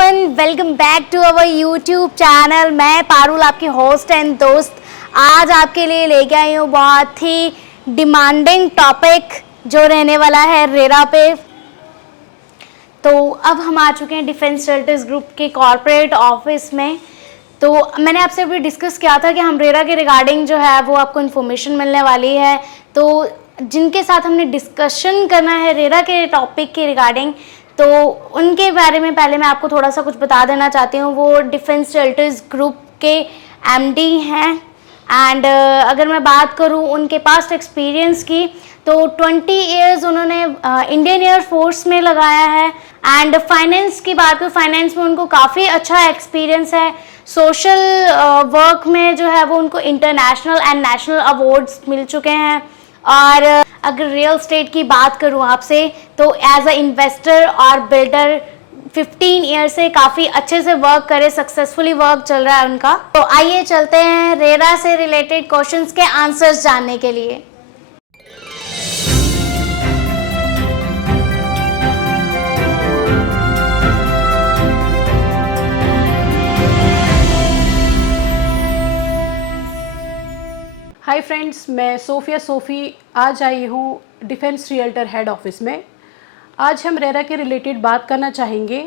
Everyone, welcome back to our YouTube channel. मैं पारुल, आपकी host and दोस्त, आज आपके लिए लेके आई हूँ बहुत ही डिमांडिंग टॉपिक जो रहने वाला है रेरा पे। तो अब हम आ चुके हैं डिफेंस शेल्टर्स ग्रुप के कॉर्पोरेट ऑफिस में। तो मैंने आपसे अभी डिस्कस किया था कि हम रेरा के रिगार्डिंग जो है वो आपको इन्फॉर्मेशन मिलने वाली है। तो जिनके साथ हमने डिस्कशन करना है रेरा के टॉपिक के रिगार्डिंग, तो उनके बारे में पहले मैं आपको थोड़ा सा कुछ बता देना चाहती हूँ। वो डिफेंस शेल्टर्स ग्रुप के एमडी हैं एंड अगर मैं बात करूँ उनके पास्ट एक्सपीरियंस की, तो 20 इयर्स उन्होंने इंडियन एयर फोर्स में लगाया है। एंड फाइनेंस की बात करूँ, फाइनेंस में उनको काफ़ी अच्छा एक्सपीरियंस है। सोशल वर्क में जो है वो उनको इंटरनेशनल एंड नेशनल अवार्ड्स मिल चुके हैं। और अगर रियल एस्टेट की बात करूं आपसे, तो एज अ इन्वेस्टर और बिल्डर 15 ईयर से काफ़ी अच्छे से वर्क करे, सक्सेसफुली वर्क चल रहा है उनका। तो आइए चलते हैं रेरा से रिलेटेड क्वेश्चंस के आंसर्स जानने के लिए। हाय फ्रेंड्स, मैं सोफिया सोफ़ी आज आई हूँ डिफेंस रियल्टर हेड ऑफिस में। आज हम रेरा के रिलेटेड बात करना चाहेंगे।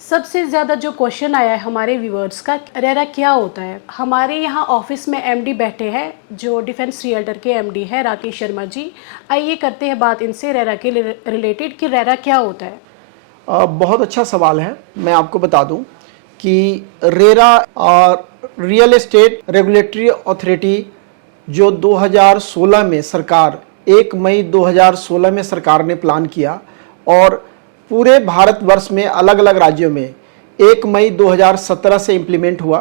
सबसे ज़्यादा जो क्वेश्चन आया है हमारे व्यूअर्स का, रेरा क्या होता है। हमारे यहाँ ऑफिस में एमडी बैठे हैं जो डिफेंस रियल्टर के एमडी है, राकेश शर्मा जी। आइए करते हैं बात इनसे रेरा के रिलेटेड कि रेरा क्या होता है। बहुत अच्छा सवाल है। मैं आपको बता दूं कि रेरा और रियल एस्टेट रेगुलेटरी अथॉरिटी जो 2016 में सरकार 1 मई 2016 में सरकार ने प्लान किया और पूरे भारतवर्ष में अलग अलग राज्यों में 1 मई 2017 से इम्प्लीमेंट हुआ।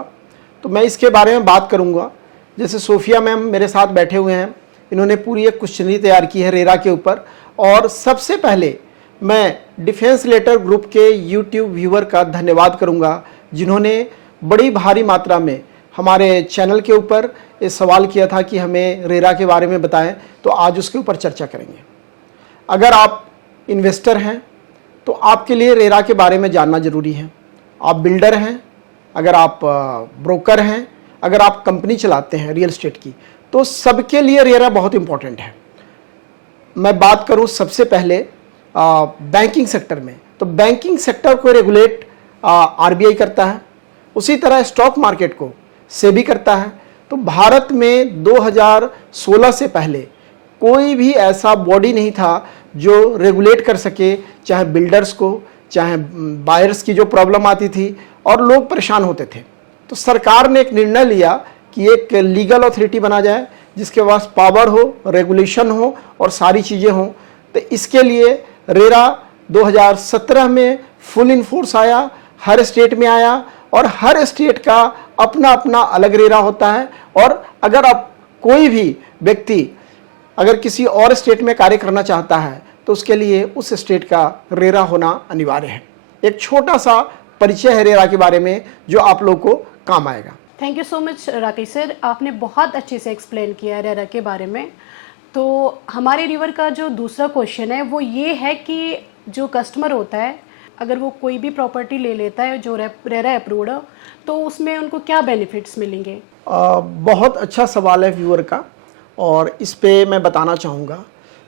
तो मैं इसके बारे में बात करूंगा। जैसे सोफिया मैम मेरे साथ बैठे हुए हैं, इन्होंने पूरी एक क्वेश्चनरी तैयार की है रेरा के ऊपर। और सबसे पहले मैं डिफेंस लेटर ग्रुप के यूट्यूब व्यूअर का धन्यवाद करूंगा जिन्होंने बड़ी भारी मात्रा में हमारे चैनल के ऊपर ये सवाल किया था कि हमें रेरा के बारे में बताएं। तो आज उसके ऊपर चर्चा करेंगे। अगर आप इन्वेस्टर हैं तो आपके लिए रेरा के बारे में जानना ज़रूरी है। आप बिल्डर हैं, अगर आप ब्रोकर हैं, अगर आप कंपनी चलाते हैं रियल एस्टेट की, तो सबके लिए रेरा बहुत इंपॉर्टेंट है। मैं बात करूं सबसे पहले बैंकिंग सेक्टर में, तो बैंकिंग सेक्टर को रेगुलेट आरबीआई करता है। उसी तरह स्टॉक मार्केट को सेबी करता है। तो भारत में 2016 से पहले कोई भी ऐसा बॉडी नहीं था जो रेगुलेट कर सके, चाहे बिल्डर्स को, चाहे बायर्स की जो प्रॉब्लम आती थी और लोग परेशान होते थे। तो सरकार ने एक निर्णय लिया कि एक लीगल अथॉरिटी बना जाए जिसके पास पावर हो, रेगुलेशन हो और सारी चीज़ें हों। तो इसके लिए रेरा 2017 में फुल इन फोर्स आया, हर स्टेट में आया और हर स्टेट का अपना अपना अलग रेरा होता है। और अगर आप कोई भी व्यक्ति अगर किसी और स्टेट में कार्य करना चाहता है तो उसके लिए उस स्टेट का रेरा होना अनिवार्य है। एक छोटा सा परिचय है रेरा के बारे में जो आप लोग को काम आएगा। Thank you so much Rakesh sir, आपने बहुत अच्छे से एक्सप्लेन किया रेरा के बारे में। तो हमारे रिवर का जो दूसरा क्वेश्चन है वो ये है कि जो कस्टमर होता है, अगर वो कोई भी प्रॉपर्टी ले लेता है जो रेरा अप्रूव्ड है, तो उसमें उनको क्या बेनिफिट्स मिलेंगे। बहुत अच्छा सवाल है व्यूअर का और इस पे मैं बताना चाहूँगा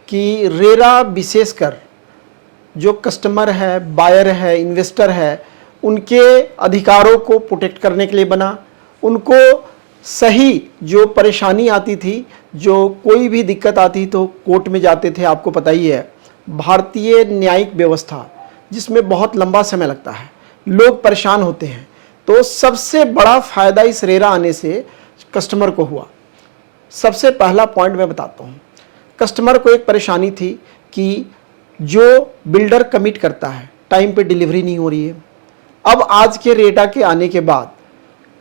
कि रेरा विशेषकर जो कस्टमर है, बायर है, इन्वेस्टर है, उनके अधिकारों को प्रोटेक्ट करने के लिए बना। उनको सही जो परेशानी आती थी, जो कोई भी दिक्कत आती तो कोर्ट में जाते थे। आपको पता ही है भारतीय न्यायिक व्यवस्था जिसमें बहुत लंबा समय लगता है, लोग परेशान होते हैं। तो सबसे बड़ा फायदा इस रेरा आने से कस्टमर को हुआ। सबसे पहला पॉइंट मैं बताता हूँ। कस्टमर को एक परेशानी थी कि जो बिल्डर कमिट करता है टाइम पे डिलीवरी नहीं हो रही है। अब आज के रेरा के आने के बाद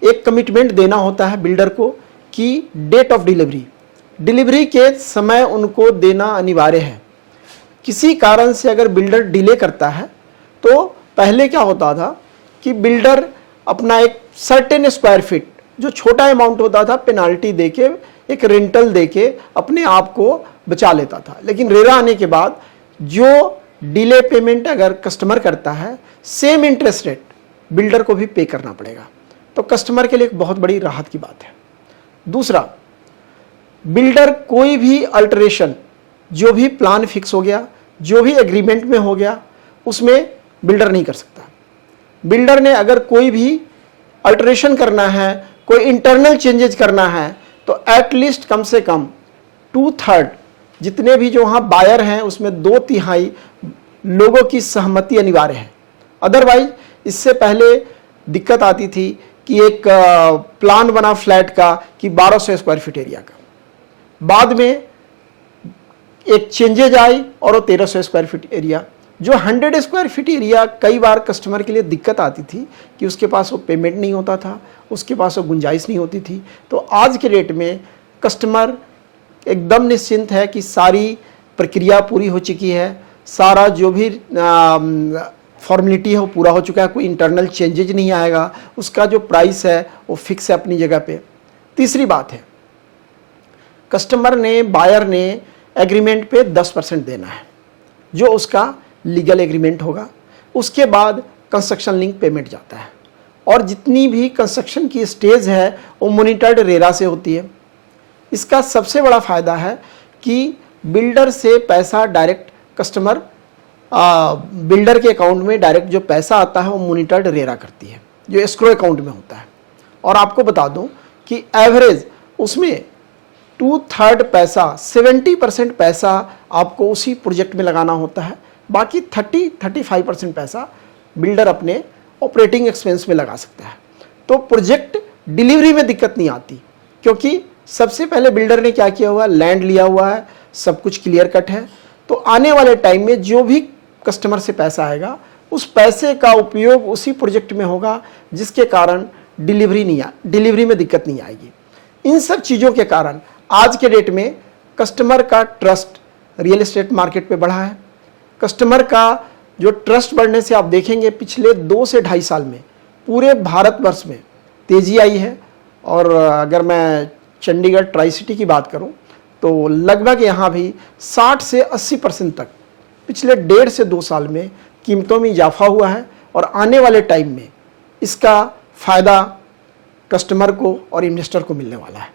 एक कमिटमेंट देना होता है बिल्डर को कि डेट ऑफ डिलीवरी के समय उनको देना अनिवार्य है। किसी कारण से अगर बिल्डर डिले करता है तो पहले क्या होता था कि बिल्डर अपना एक सर्टेन स्क्वायर फीट जो छोटा अमाउंट होता था पेनाल्टी देके, एक रेंटल देके अपने आप को बचा लेता था। लेकिन रेरा आने के बाद जो डिले पेमेंट अगर कस्टमर करता है, सेम इंटरेस्ट रेट बिल्डर को भी पे करना पड़ेगा। तो कस्टमर के लिए एक बहुत बड़ी राहत की बात है। दूसरा, बिल्डर कोई भी अल्टरेशन, जो भी प्लान फिक्स हो गया, जो भी एग्रीमेंट में हो गया, उसमें बिल्डर नहीं कर सकता। बिल्डर ने अगर कोई भी अल्टरेशन करना है, कोई इंटरनल चेंजेस करना है, तो एटलीस्ट कम से कम 2/3 जितने भी जो वहाँ बायर हैं उसमें 2/3 लोगों की सहमति अनिवार्य है। अदरवाइज इससे पहले दिक्कत आती थी कि एक प्लान बना फ्लैट का कि 1200 स्क्वायर फीट एरिया का, बाद में एक चेंजेज आई और वो 1300 स्क्वायर फीट एरिया, जो 100 स्क्वायर फीट एरिया कई बार कस्टमर के लिए दिक्कत आती थी कि उसके पास वो पेमेंट नहीं होता था, उसके पास वो गुंजाइश नहीं होती थी। तो आज के डेट में कस्टमर एकदम निश्चिंत है कि सारी प्रक्रिया पूरी हो चुकी है, सारा जो भी फॉर्मेलिटी है वो पूरा हो चुका है, कोई इंटरनल चेंजेज नहीं आएगा, उसका जो प्राइस है वो फिक्स है अपनी जगह पे। तीसरी बात है, कस्टमर ने, बायर ने एग्रीमेंट पे 10% देना है, जो उसका लीगल एग्रीमेंट होगा। उसके बाद कंस्ट्रक्शन लिंक पेमेंट जाता है, और जितनी भी कंस्ट्रक्शन की स्टेज है वो मॉनिटर्ड रेरा से होती है। इसका सबसे बड़ा फ़ायदा है कि बिल्डर से पैसा डायरेक्ट कस्टमर, बिल्डर के अकाउंट में डायरेक्ट जो पैसा आता है वो मॉनिटर्ड रेरा करती है, जो एस्क्रो अकाउंट में होता है। और आपको बता दूं कि एवरेज उसमें 2/3 पैसा, 70% पैसा आपको उसी प्रोजेक्ट में लगाना होता है, बाकी 30-35% पैसा बिल्डर अपने ऑपरेटिंग एक्सपेंस में लगा सकता है। तो प्रोजेक्ट डिलीवरी में दिक्कत नहीं आती, क्योंकि सबसे पहले बिल्डर ने क्या किया हुआ, लैंड लिया हुआ है, सब कुछ क्लियर कट है। तो आने वाले टाइम में जो भी कस्टमर से पैसा आएगा उस पैसे का उपयोग उसी प्रोजेक्ट में होगा, जिसके कारण डिलीवरी में दिक्कत नहीं आएगी। इन सब चीज़ों के कारण आज के डेट में कस्टमर का ट्रस्ट रियल एस्टेट मार्केट पे बढ़ा है। कस्टमर का जो ट्रस्ट बढ़ने से आप देखेंगे पिछले 2 से 2.5 साल में पूरे भारतवर्ष में तेज़ी आई है। और अगर मैं चंडीगढ़ ट्राई सिटी की बात करूं तो लगभग यहाँ भी 60 से 80% तक पिछले 1.5 से 2 साल में कीमतों में इजाफा हुआ है, और आने वाले टाइम में इसका फ़ायदा कस्टमर को और इन्वेस्टर को मिलने वाला है।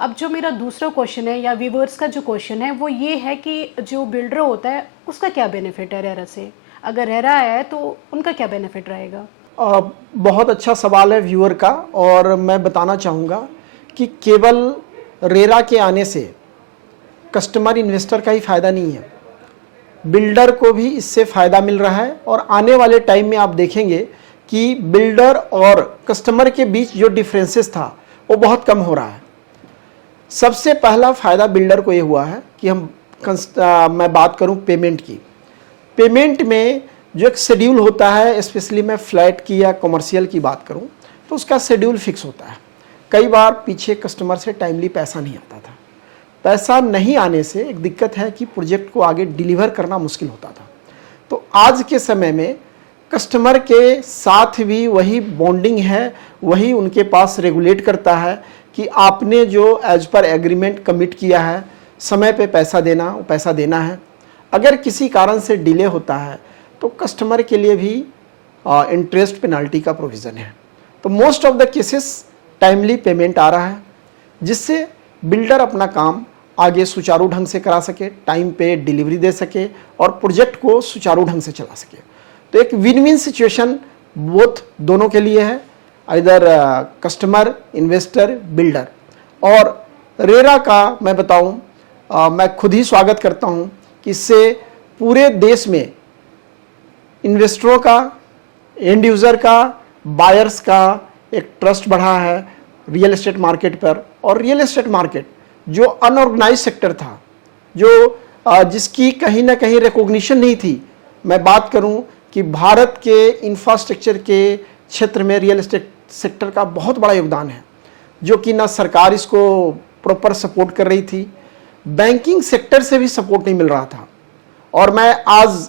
अब जो मेरा दूसरा क्वेश्चन है, या व्यूवर्स का जो क्वेश्चन है, वो ये है कि जो बिल्डर होता है उसका क्या बेनिफिट है रेरा से? अगर रेरा है तो उनका क्या बेनिफिट रहेगा? बहुत अच्छा सवाल है व्यूअर का, और मैं बताना चाहूँगा कि केवल रेरा के आने से कस्टमर इन्वेस्टर का ही फ़ायदा नहीं है, बिल्डर को भी इससे फ़ायदा मिल रहा है। और आने वाले टाइम में आप देखेंगे कि बिल्डर और कस्टमर के बीच जो डिफरेंसेस था वो बहुत कम हो रहा है। सबसे पहला फ़ायदा बिल्डर को ये हुआ है कि मैं बात करूं पेमेंट की। पेमेंट में जो एक शेड्यूल होता है, स्पेशली मैं फ्लैट की या कमर्शियल की बात करूं तो उसका शेड्यूल फिक्स होता है। कई बार पीछे कस्टमर से टाइमली पैसा नहीं आता था। पैसा नहीं आने से एक दिक्कत है कि प्रोजेक्ट को आगे डिलीवर करना मुश्किल होता था। तो आज के समय में कस्टमर के साथ भी वही बॉन्डिंग है, वही उनके पास रेगुलेट करता है कि आपने जो एज पर एग्रीमेंट कमिट किया है, समय पे पैसा देना है। अगर किसी कारण से डिले होता है तो कस्टमर के लिए भी इंटरेस्ट पेनाल्टी का प्रोविज़न है। तो most of the cases timely payment आ रहा है, जिससे बिल्डर अपना काम आगे सुचारू ढंग से करा सके, टाइम पे डिलीवरी दे सके और प्रोजेक्ट को सुचारू ढंग से चला सके। तो एक विन विन सिचुएशन बोथ दोनों के लिए है, इधर कस्टमर, इन्वेस्टर, बिल्डर। और रेरा का मैं बताऊं, मैं खुद ही स्वागत करता हूं कि इससे पूरे देश में इन्वेस्टरों का, एंड यूज़र का, बायर्स का एक ट्रस्ट बढ़ा है रियल एस्टेट मार्केट पर। और रियल एस्टेट मार्केट जो अनऑर्गेनाइज सेक्टर था, जो जिसकी कहीं ना कहीं रिकॉग्निशन नहीं थी, मैं बात करूं कि भारत के इंफ्रास्ट्रक्चर के क्षेत्र में रियल एस्टेट सेक्टर का बहुत बड़ा योगदान है, जो कि ना सरकार इसको प्रॉपर सपोर्ट कर रही थी, बैंकिंग सेक्टर से भी सपोर्ट नहीं मिल रहा था। और मैं आज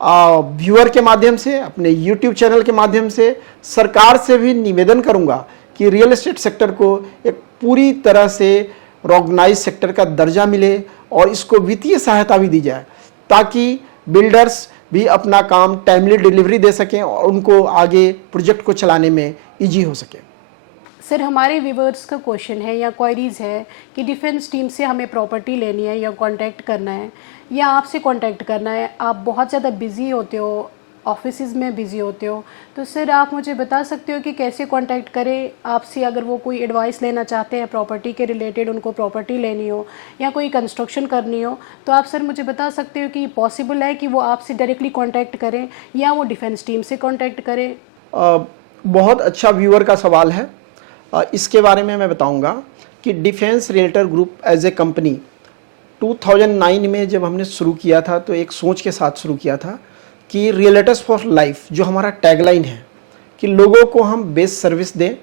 व्यूअर के माध्यम से, अपने यूट्यूब चैनल के माध्यम से सरकार से भी निवेदन करूंगा कि रियल एस्टेट सेक्टर को एक पूरी तरह से ऑर्गेनाइज सेक्टर का दर्जा मिले और इसको वित्तीय सहायता भी दी जाए, ताकि बिल्डर्स भी अपना काम टाइमली डिलीवरी दे सकें और उनको आगे प्रोजेक्ट को चलाने में ईजी हो सके। सर, हमारे व्यूवर्स का क्वेश्चन है या क्वेरीज है कि डिफेंस टीम से हमें प्रॉपर्टी लेनी है या कांटेक्ट करना है या आपसे कांटेक्ट करना है, आप बहुत ज़्यादा बिजी होते हो, ऑफिसेज में बिजी होते हो, तो सर आप मुझे बता सकते हो कि कैसे कांटेक्ट करें आपसे अगर वो कोई एडवाइस लेना चाहते हैं प्रॉपर्टी के रिलेटेड, उनको प्रॉपर्टी लेनी हो या कोई कंस्ट्रक्शन करनी हो, तो आप सर मुझे बता सकते हो कि पॉसिबल है कि वो आपसे डायरेक्टली कांटेक्ट करें या वो डिफेंस टीम से कांटेक्ट करें? बहुत अच्छा व्यूअर का सवाल है। इसके बारे में मैं बताऊंगा कि defence realtor group as a company 2009 में जब हमने शुरू किया था तो एक सोच के साथ शुरू किया था कि रियल्टर्स फॉर लाइफ जो हमारा टैगलाइन है कि लोगों को हम बेस्ट सर्विस दें,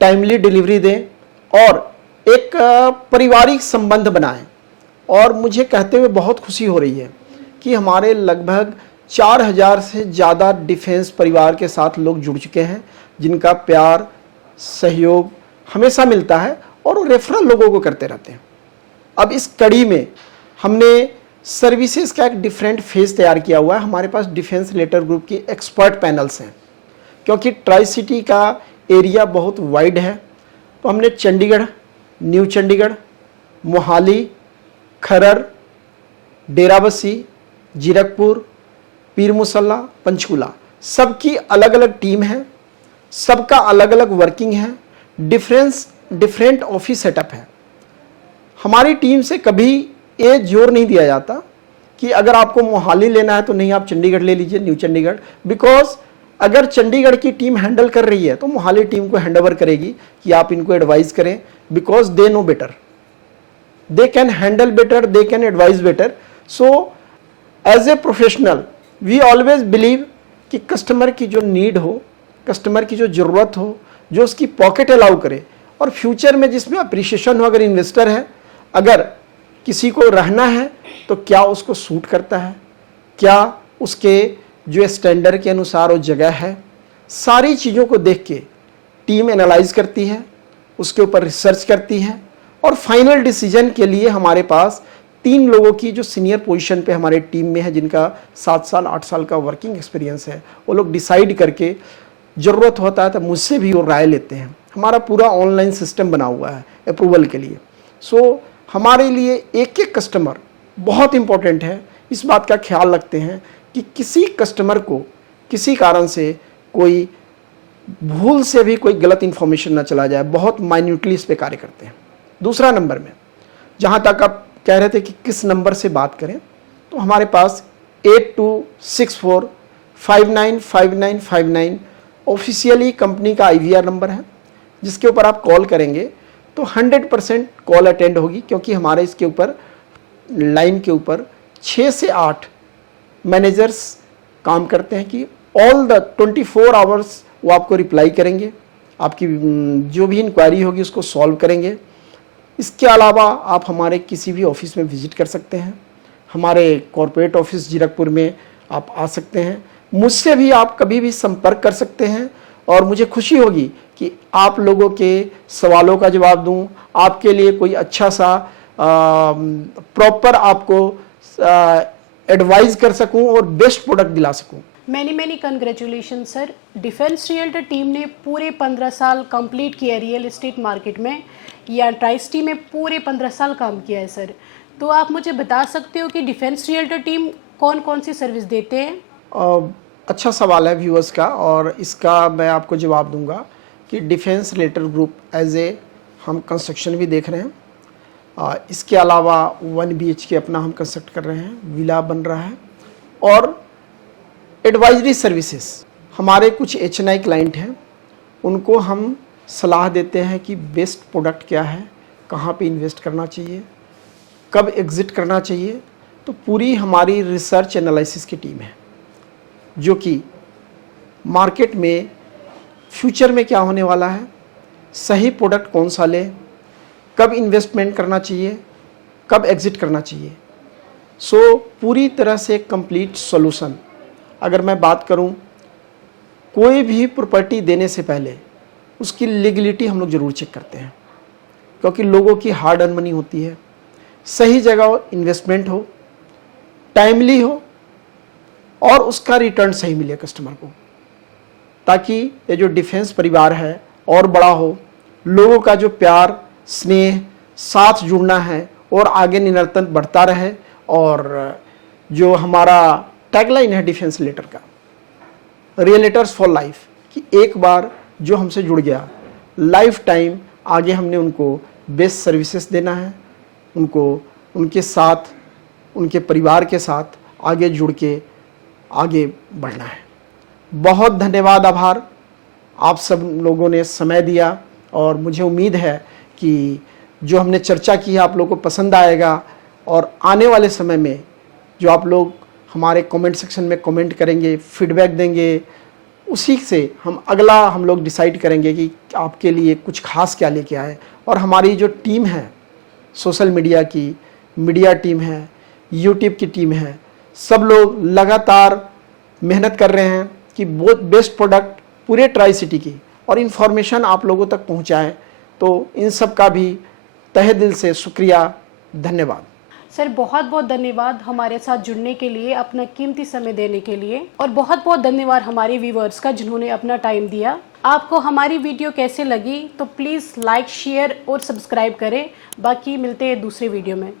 टाइमली डिलीवरी दें और एक पारिवारिक संबंध बनाएं। और मुझे कहते हुए बहुत खुशी हो रही है कि हमारे लगभग 4000 से ज़्यादा डिफेंस परिवार के साथ लोग जुड़ चुके हैं जिनका प्यार सहयोग हमेशा मिलता है और वो रेफरल लोगों को करते रहते हैं। अब इस कड़ी में हमने सर्विसेज का एक डिफरेंट फेज तैयार किया हुआ है। हमारे पास डिफेंस रियल्टर ग्रुप की एक्सपर्ट पैनल्स हैं क्योंकि ट्राई सिटी का एरिया बहुत वाइड है, तो हमने चंडीगढ़, न्यू चंडीगढ़, मोहाली, खरर, डेराबस्सी, जीरकपुर, पीर मुसल्ला, पंचकुला सबकी अलग अलग टीम है, सबका अलग अलग वर्किंग है, डिफरेंट ऑफिस सेटअप है। हमारी टीम से कभी ये जोर नहीं दिया जाता कि अगर आपको मोहाली लेना है तो नहीं, आप चंडीगढ़ ले लीजिए, न्यू चंडीगढ़, बिकॉज अगर चंडीगढ़ की टीम हैंडल कर रही है तो मोहाली टीम को हैंडओवर करेगी कि आप इनको एडवाइस करें, because they know better, they can handle better, they can advice better. So as a professional we always believe कि कस्टमर की जो नीड हो, कस्टमर की जो ज़रूरत हो, जो उसकी पॉकेट अलाउ करे और फ्यूचर में जिसमें अप्रिशिएशन हो, अगर इन्वेस्टर है, अगर किसी को रहना है तो क्या उसको सूट करता है, क्या उसके जो स्टैंडर्ड के अनुसार वो जगह है, सारी चीज़ों को देख के टीम एनालाइज करती है, उसके ऊपर रिसर्च करती है और फाइनल डिसीजन के लिए हमारे पास 3 लोगों की जो सीनियर पोजीशन पे हमारे टीम में है जिनका 7 साल 8 साल का वर्किंग एक्सपीरियंस है, वो लोग डिसाइड करके ज़रूरत होता है तो मुझसे भी वो राय लेते हैं। हमारा पूरा ऑनलाइन सिस्टम बना हुआ है अप्रूवल के लिए। सो हमारे लिए एक एक कस्टमर बहुत इम्पोर्टेंट है। इस बात का ख्याल रखते हैं कि किसी कस्टमर को किसी कारण से कोई भूल से भी कोई गलत इन्फॉर्मेशन ना चला जाए, बहुत माइन्यूटली इस पे कार्य करते हैं। दूसरा नंबर में जहाँ तक आप कह रहे थे कि किस नंबर से बात करें, तो हमारे पास 8264595959 ऑफिशियली कंपनी का IVR नंबर है, जिसके ऊपर आप कॉल करेंगे तो 100% कॉल अटेंड होगी, क्योंकि हमारे इसके ऊपर लाइन के ऊपर 6 से 8 मैनेजर्स काम करते हैं कि ऑल द 24 आवर्स वो आपको रिप्लाई करेंगे, आपकी जो भी इंक्वायरी होगी उसको सॉल्व करेंगे। इसके अलावा आप हमारे किसी भी ऑफिस में विजिट कर सकते हैं। हमारे कॉरपोरेट ऑफिस जीरकपुर में आप आ सकते हैं, मुझसे भी आप कभी भी संपर्क कर सकते हैं और मुझे खुशी होगी कि आप लोगों के सवालों का जवाब दूं, आपके लिए कोई अच्छा सा प्रॉपर आपको एडवाइस कर सकूं और बेस्ट प्रोडक्ट दिला सकूं। Many congratulation sir. Defence realtor team ने पूरे 15 साल कंप्लीट किया रियल एस्टेट मार्केट में, या ट्राइस्टी में पूरे 15 साल काम किया है सर। तो आप मुझे बता सकते हो कि डिफेंस रियल्टर टीम कौन कौन सी सर्विस देते हैं? अच्छा सवाल है व्यूअर्स का, और इसका मैं आपको जवाब दूंगा कि defence realtor group as a हम कंस्ट्रक्शन भी देख रहे हैं, इसके अलावा 1 BHK अपना हम कंस्ट्रक्ट कर रहे हैं, विला बन रहा है, और एडवाइजरी सर्विसेज। हमारे कुछ HNI क्लाइंट हैं, उनको हम सलाह देते हैं कि बेस्ट प्रोडक्ट क्या है, कहाँ पे इन्वेस्ट करना चाहिए, कब एग्ज़िट करना चाहिए। तो पूरी हमारी रिसर्च एनालिसिस की टीम है जो कि मार्केट में फ्यूचर में क्या होने वाला है, सही प्रोडक्ट कौन सा लें, कब इन्वेस्टमेंट करना चाहिए, कब एग्ज़िट करना चाहिए। सो पूरी तरह से कंप्लीट सॉल्यूशन। अगर मैं बात करूं, कोई भी प्रॉपर्टी देने से पहले उसकी लीगलिटी हम लोग ज़रूर चेक करते हैं, क्योंकि लोगों की हार्ड अर्न मनी होती है। सही जगह इन्वेस्टमेंट हो, टाइमली हो और उसका रिटर्न सही मिले कस्टमर को, ताकि ये जो डिफेंस परिवार है और बड़ा हो, लोगों का जो प्यार स्नेह साथ जुड़ना है और आगे निरंतर बढ़ता रहे। और जो हमारा टैगलाइन है डिफेंस रियल्टर का, रियल्टर्स फॉर लाइफ, कि एक बार जो हमसे जुड़ गया लाइफ टाइम आगे हमने उनको बेस्ट सर्विसेज देना है, उनको उनके साथ उनके परिवार के साथ आगे जुड़ के आगे बढ़ना है। बहुत धन्यवाद, आभार, आप सब लोगों ने समय दिया और मुझे उम्मीद है कि जो हमने चर्चा की है आप लोगों को पसंद आएगा। और आने वाले समय में जो आप लोग हमारे कमेंट सेक्शन में कमेंट करेंगे, फीडबैक देंगे, उसी से हम लोग डिसाइड करेंगे कि आपके लिए कुछ खास क्या लेके आए। और हमारी जो टीम है, सोशल मीडिया की मीडिया टीम है, यूट्यूब की टीम है, सब लोग लगातार मेहनत कर रहे हैं कि बहुत बेस्ट प्रोडक्ट पूरे ट्राई सिटी की और इन्फॉर्मेशन आप लोगों तक पहुंचाएं। तो इन सब का भी तहे दिल से शुक्रिया, धन्यवाद। सर बहुत बहुत धन्यवाद हमारे साथ जुड़ने के लिए, अपना कीमती समय देने के लिए। और बहुत बहुत धन्यवाद हमारे व्यूवर्स का जिन्होंने अपना टाइम दिया। आपको हमारी वीडियो कैसे लगी तो प्लीज़ लाइक शेयर और सब्सक्राइब करें। बाकी मिलते हैं दूसरे वीडियो में।